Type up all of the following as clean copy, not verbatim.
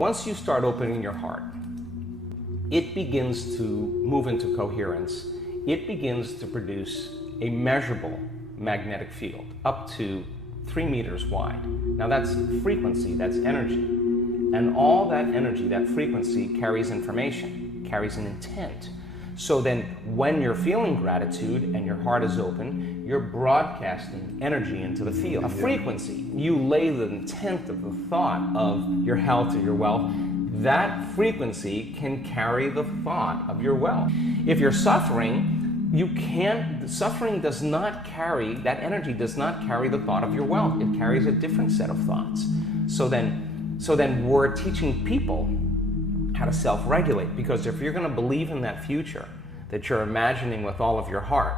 Once you start opening your heart, it begins to move into coherence. It begins to produce a measurable magnetic field up to 3 meters wide. Now that's frequency, that's energy. And all that energy, that frequency, carries information, carries an intent. So then when you're feeling gratitude and your heart is open, you're broadcasting energy into the field. A frequency, you lay the intent of the thought of your health or your wealth, that frequency can carry the thought of your wealth. If you're suffering, suffering does not carry, that energy does not carry the thought of your wealth. It carries a different set of thoughts. So then we're teaching people how to self-regulate, because if you're going to believe in that future that you're imagining with all of your heart,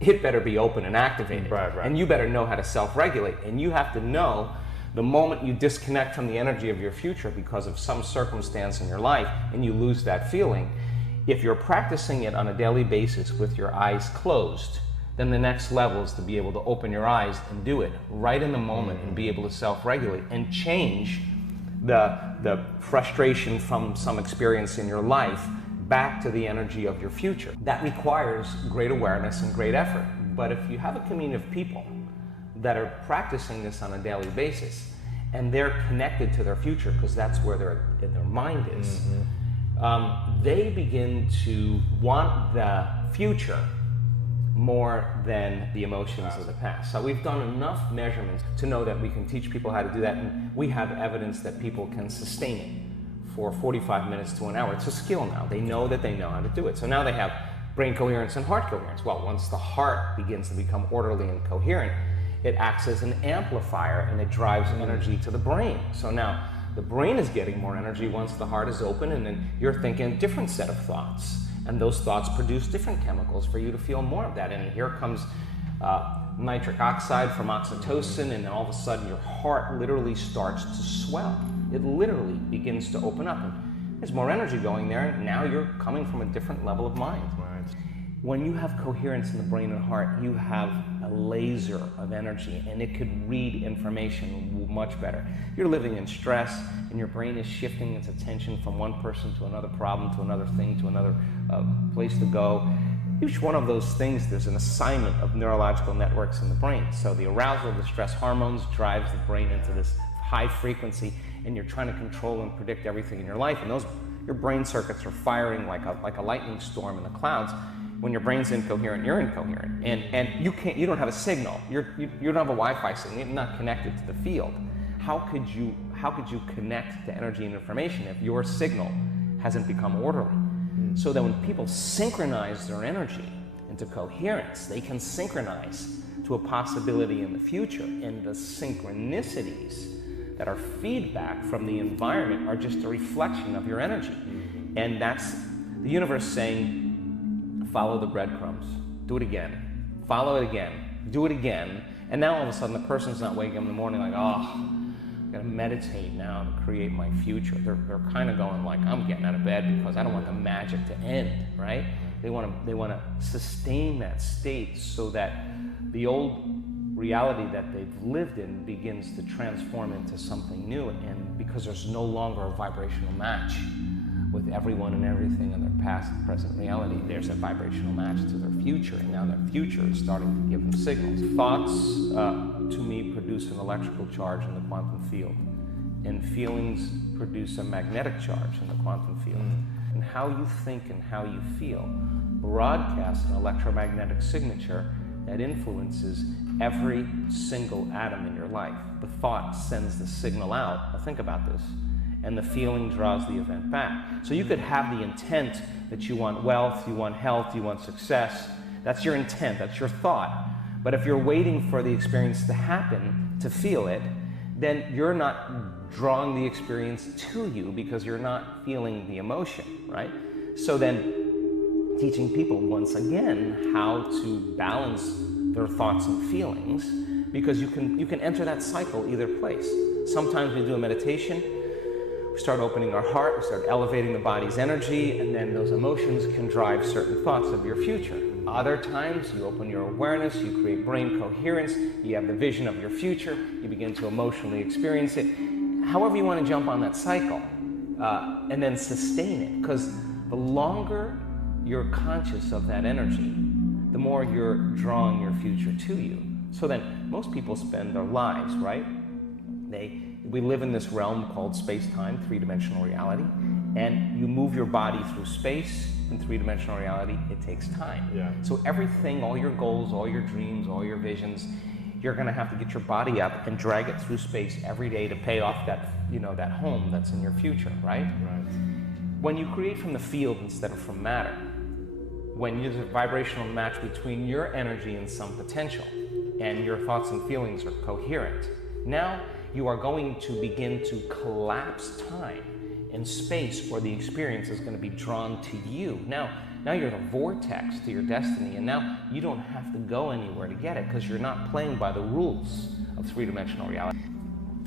it better be open and activated. Right. And you better know how to self-regulate. And you have to know the moment you disconnect from the energy of your future because of some circumstance in your life and you lose that feeling, if you're practicing it on a daily basis with your eyes closed, then the next level is to be able to open your eyes and do it right in the moment and be able to self-regulate and change the frustration from some experience in your life back to the energy of your future. That requires great awareness and great effort. But if you have a community of people that are practicing this on a daily basis and they're connected to their future because that's where their mind is, they begin to want the future more than the emotions of the past. So we've done enough measurements to know that we can teach people how to do that, and we have evidence that people can sustain it for 45 minutes to an hour. It's a skill now. They know that they know how to do it. So now they have brain coherence and heart coherence. Well, once the heart begins to become orderly and coherent, it acts as an amplifier and it drives energy to the brain. So now the brain is getting more energy once the heart is open, and then you're thinking a different set of thoughts. And those thoughts produce different chemicals for you to feel more of that. And here comes nitric oxide from oxytocin, and then all of a sudden your heart literally starts to swell. It literally begins to open up. And there's more energy going there, and now you're coming from a different level of mind. Right. When you have coherence in the brain and heart, you have a laser of energy, and it could read information much better. You're living in stress, and your brain is shifting its attention from one person to another problem, to another thing, to another place to go. Each one of those things, there's an assignment of neurological networks in the brain. So the arousal of the stress hormones drives the brain into this high frequency, and you're trying to control and predict everything in your life, and your brain circuits are firing like a lightning storm in the clouds. When your brain's incoherent, you're incoherent, and you don't have a signal. You don't have a Wi-Fi signal. You're not connected to the field. How could you connect to energy and information if your signal hasn't become orderly? So that when people synchronize their energy into coherence, they can synchronize to a possibility in the future, and the synchronicities that are feedback from the environment are just a reflection of your energy. And that's the universe saying, follow the breadcrumbs, do it again, follow it again, do it again. And now all of a sudden the person's not waking up in the morning like, oh, I gotta meditate now to create my future. They're kind of going like, I'm getting out of bed because I don't want the magic to end, right? They want to sustain that state so that the old reality that they've lived in begins to transform into something new. And because there's no longer a vibrational match with everyone and everything in their past and present reality, there's a vibrational match to their future, and now their future is starting to give them signals. Thoughts, to me, produce an electrical charge in the quantum field, and feelings produce a magnetic charge in the quantum field. And how you think and how you feel broadcasts an electromagnetic signature that influences every single atom in your life. The thought sends the signal out. Now think about this. And the feeling draws the event back. So you could have the intent that you want wealth, you want health, you want success. That's your intent, that's your thought. But if you're waiting for the experience to happen to feel it, then you're not drawing the experience to you because you're not feeling the emotion, right? So then teaching people once again how to balance their thoughts and feelings, because you can enter that cycle either place. Sometimes we do a meditation, we start opening our heart, we start elevating the body's energy, and then those emotions can drive certain thoughts of your future. Other times, you open your awareness, you create brain coherence, you have the vision of your future, you begin to emotionally experience it. However you want to jump on that cycle, and then sustain it. Because the longer you're conscious of that energy, the more you're drawing your future to you. So then most people spend their lives, right? We live in this realm called space-time, three-dimensional reality, and you move your body through space. In three-dimensional reality, it takes time. Yeah. So everything, all your goals, all your dreams, all your visions, you're going to have to get your body up and drag it through space every day to pay off that, that home that's in your future, right? Right. When you create from the field instead of from matter, when there's a vibrational match between your energy and some potential, and your thoughts and feelings are coherent, now you are going to begin to collapse time and space, or the experience is going to be drawn to you. Now you're the vortex to your destiny, and now you don't have to go anywhere to get it because you're not playing by the rules of three-dimensional reality.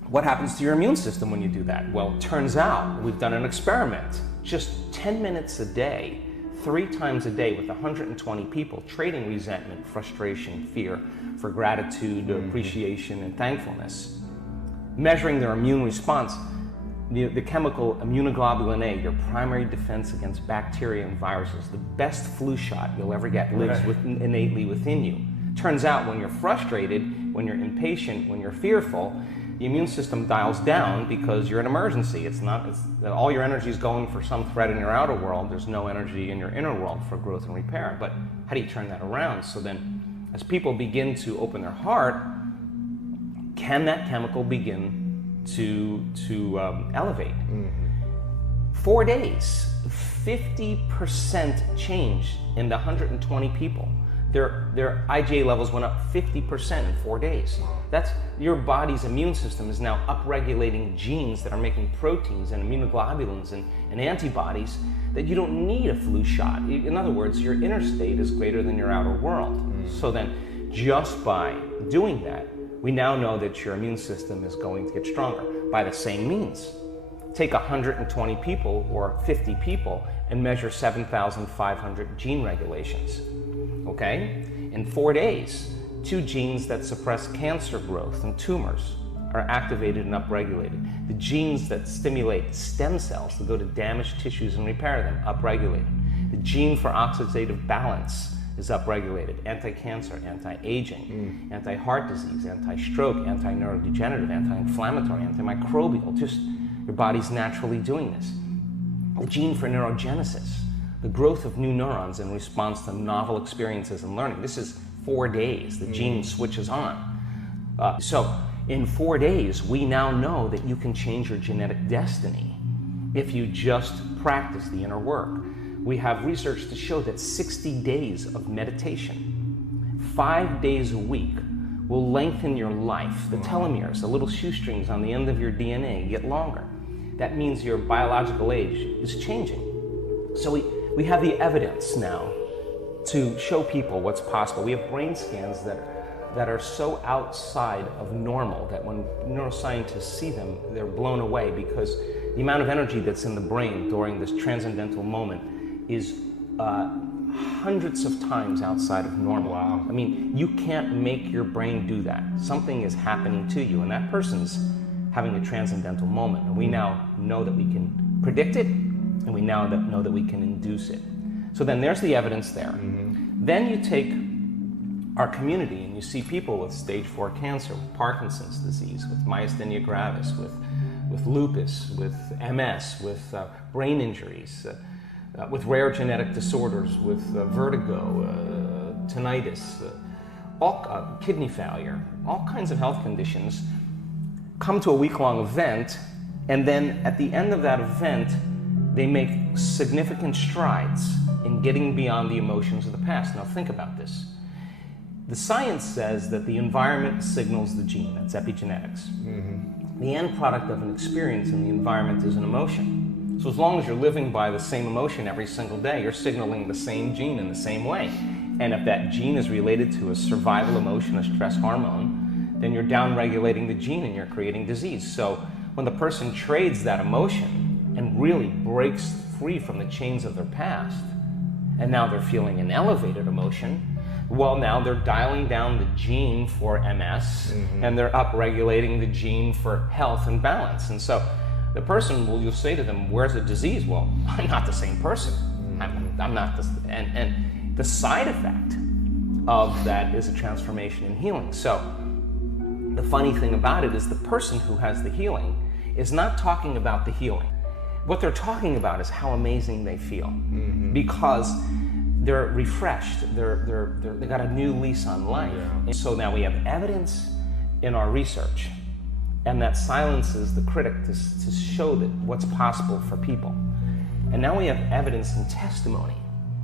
What happens to your immune system when you do that? Well, it turns out we've done an experiment. Just 10 minutes a day, 3 times a day with 120 people, trading resentment, frustration, fear for gratitude, appreciation, and thankfulness. Measuring their immune response. The chemical immunoglobulin A, your primary defense against bacteria and viruses, the best flu shot you'll ever get, lives innately within you. Turns out when you're frustrated, when you're impatient, when you're fearful, the immune system dials down because you're in emergency. All your energy is going for some threat in your outer world. There's no energy in your inner world for growth and repair. But how do you turn that around? So then, as people begin to open their heart, can that chemical begin to elevate? 4 days, 50% change in the 120 people. Their IgA levels went up 50% in 4 days. That's your body's immune system is now upregulating genes that are making proteins and immunoglobulins and antibodies that you don't need a flu shot. In other words, your inner state is greater than your outer world. So then, just by doing that, we now know that your immune system is going to get stronger by the same means. Take 120 people or 50 people and measure 7,500 gene regulations. Okay? In 4 days, 2 genes that suppress cancer growth and tumors are activated and upregulated. The genes that stimulate stem cells to go to damaged tissues and repair them, upregulated. The gene for oxidative balance is upregulated. Anti-cancer, anti-aging, anti-heart disease, anti-stroke, anti-neurodegenerative, anti-inflammatory, antimicrobial. Just your body's naturally doing this. The gene for neurogenesis, the growth of new neurons in response to novel experiences and learning. This is 4 days. The gene switches on. So in 4 days, we now know that you can change your genetic destiny if you just practice the inner work. We have research to show that 60 days of meditation, 5 days a week, will lengthen your life. The telomeres, the little shoestrings on the end of your DNA, get longer. That means your biological age is changing. So we have the evidence now to show people what's possible. We have brain scans that are so outside of normal that when neuroscientists see them, they're blown away, because the amount of energy that's in the brain during this transcendental moment is hundreds of times outside of normal. Wow. I mean, you can't make your brain do that. Something is happening to you, and that person's having a transcendental moment. And we now know that we can predict it, and we now know that we can induce it. So then there's the evidence there. Then you take our community and you see people with stage 4 cancer, with Parkinson's disease, with myasthenia gravis, with lupus, with MS, with brain injuries, with rare genetic disorders, with vertigo, tinnitus, kidney failure, all kinds of health conditions, come to a week-long event, and then at the end of that event, they make significant strides in getting beyond the emotions of the past. Now think about this. The science says that the environment signals the gene. That's epigenetics. The end product of an experience in the environment is an emotion. So as long as you're living by the same emotion every single day, you're signaling the same gene in the same way. And if that gene is related to a survival emotion, a stress hormone, then you're downregulating the gene and you're creating disease. So when the person trades that emotion and really breaks free from the chains of their past, and now they're feeling an elevated emotion, well, now they're dialing down the gene for MS, and they're upregulating the gene for health and balance. And so The person, well, you'll say to them, where's the disease? Well, I'm not the same person. I'm not this, and the side effect of that is a transformation in healing. So the funny thing about it is the person who has the healing is not talking about the healing. What they're talking about is how amazing they feel, because they're refreshed, they got a new lease on life. And so now we have evidence in our research, and that silences the critic to show that what's possible for people. And now we have evidence and testimony,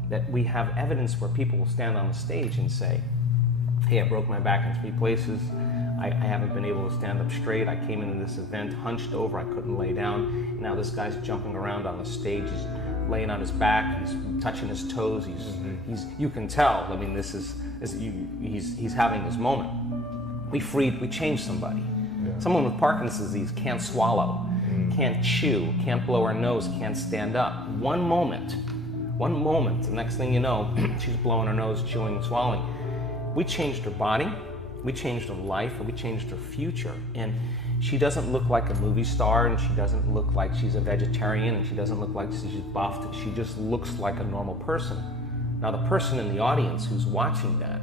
that we have evidence where people will stand on the stage and say, hey, I broke my back in 3 places, I haven't been able to stand up straight, I came into this event hunched over, I couldn't lay down, now this guy's jumping around on the stage, he's laying on his back, he's touching his toes, he's you can tell, I mean, he's having his moment. We changed somebody. Someone with Parkinson's disease can't swallow, can't chew, can't blow her nose, can't stand up. One moment, the next thing you know, she's blowing her nose, chewing, swallowing. We changed her body, we changed her life, and we changed her future. And she doesn't look like a movie star, and she doesn't look like she's a vegetarian, and she doesn't look like she's buffed. She just looks like a normal person. Now the person in the audience who's watching that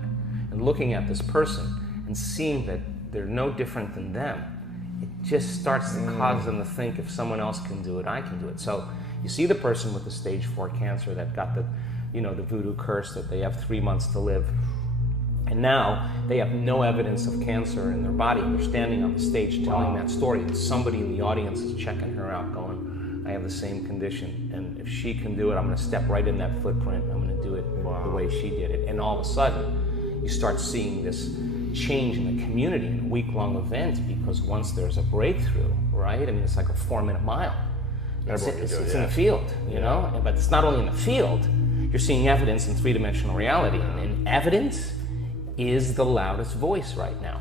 and looking at this person and seeing that they're no different than them, it just starts to cause them to think, if someone else can do it, I can do it. So you see the person with the stage 4 cancer that got the, the voodoo curse that they have 3 months to live. And now they have no evidence of cancer in their body. They're standing on the stage telling that story. And somebody in the audience is checking her out going, I have the same condition. And if she can do it, I'm going to step right in that footprint. I'm going to do it the way she did it. And all of a sudden, you start seeing this change in the community in a week-long event, because once there's a breakthrough, right? I mean, it's like a 4-minute mile. It's in the field, you know? But it's not only in the field, you're seeing evidence in 3-dimensional reality. And evidence is the loudest voice right now.